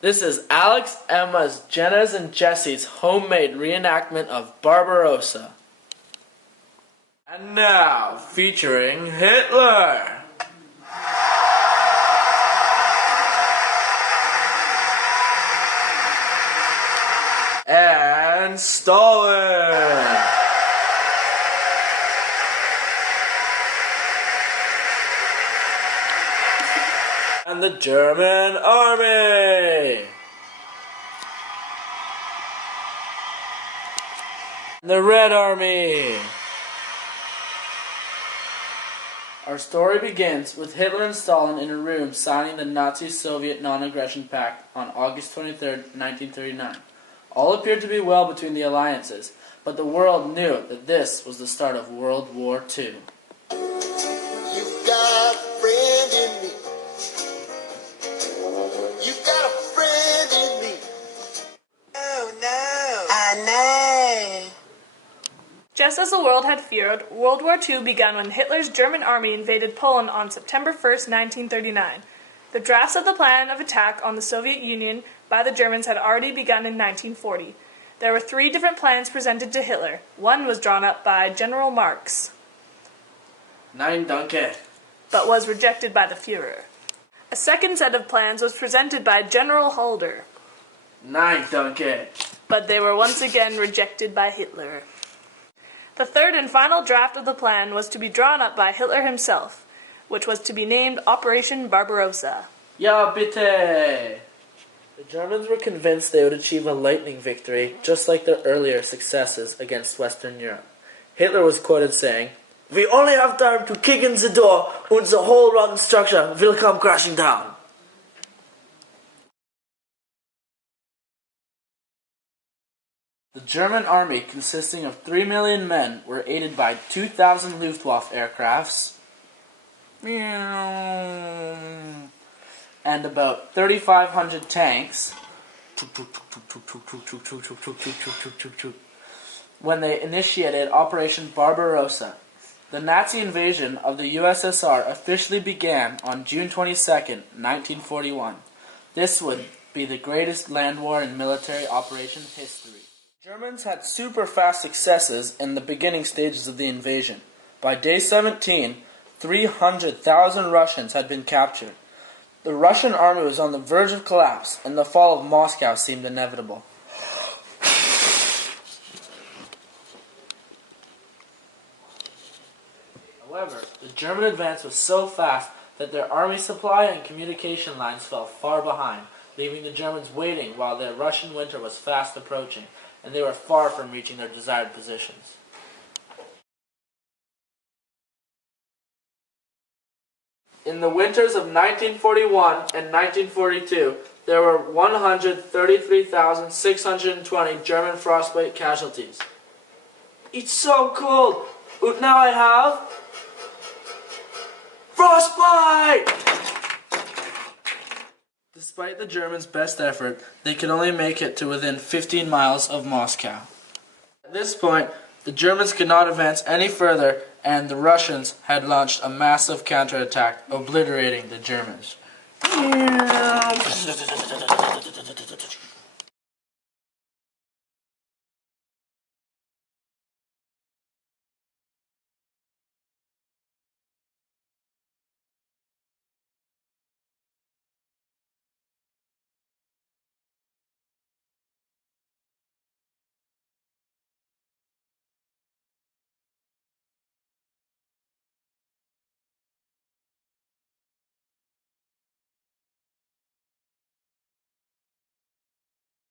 This is Alex, Emma's, Jenna's, and Jesse's homemade reenactment of Barbarossa. And now, featuring Hitler. And Stalin. And the German army. And the Red Army. Our story begins with Hitler and Stalin in a room signing the Nazi-Soviet non-aggression pact on August 23, 1939. All appeared to be well between the alliances, but the world knew that this was the start of World War II. You've got a friend in me. You've got a friend in me. Oh no, I know. Just as the world had feared, World War II began when Hitler's German army invaded Poland on September 1, 1939. The drafts of the plan of attack on the Soviet Union by the Germans had already begun in 1940. There were 3 different plans presented to Hitler. One was drawn up by General Marx, Nein, danke. but was rejected by the Führer. A second set of plans was presented by General Halder, Nein, danke. but they were once again rejected by Hitler. The third and final draft of the plan was to be drawn up by Hitler himself, which was to be named Operation Barbarossa. Ja, bitte! The Germans were convinced they would achieve a lightning victory, just like their earlier successes against Western Europe. Hitler was quoted saying, "We only have time to kick in the door, and the whole rotten structure will come crashing down." The German army, consisting of 3 million men, were aided by 2,000 Luftwaffe aircrafts and about 3,500 tanks when they initiated Operation Barbarossa. The Nazi invasion of the USSR officially began on June 22, 1941. This would be the greatest land war in military operation history. Germans had super fast successes in the beginning stages of the invasion. By day 17, 300,000 Russians had been captured. The Russian army was on the verge of collapse, and the fall of Moscow seemed inevitable. However, the German advance was so fast that their army supply and communication lines fell far behind, leaving the Germans waiting while their Russian winter was fast approaching, and they were far from reaching their desired positions. In the winters of 1941 and 1942, there were 133,620 German frostbite casualties. It's so cold! And now I have frostbite! Despite the Germans' best effort, they could only make it to within 15 miles of Moscow. At this point, the Germans could not advance any further, and the Russians had launched a massive counterattack, obliterating the Germans.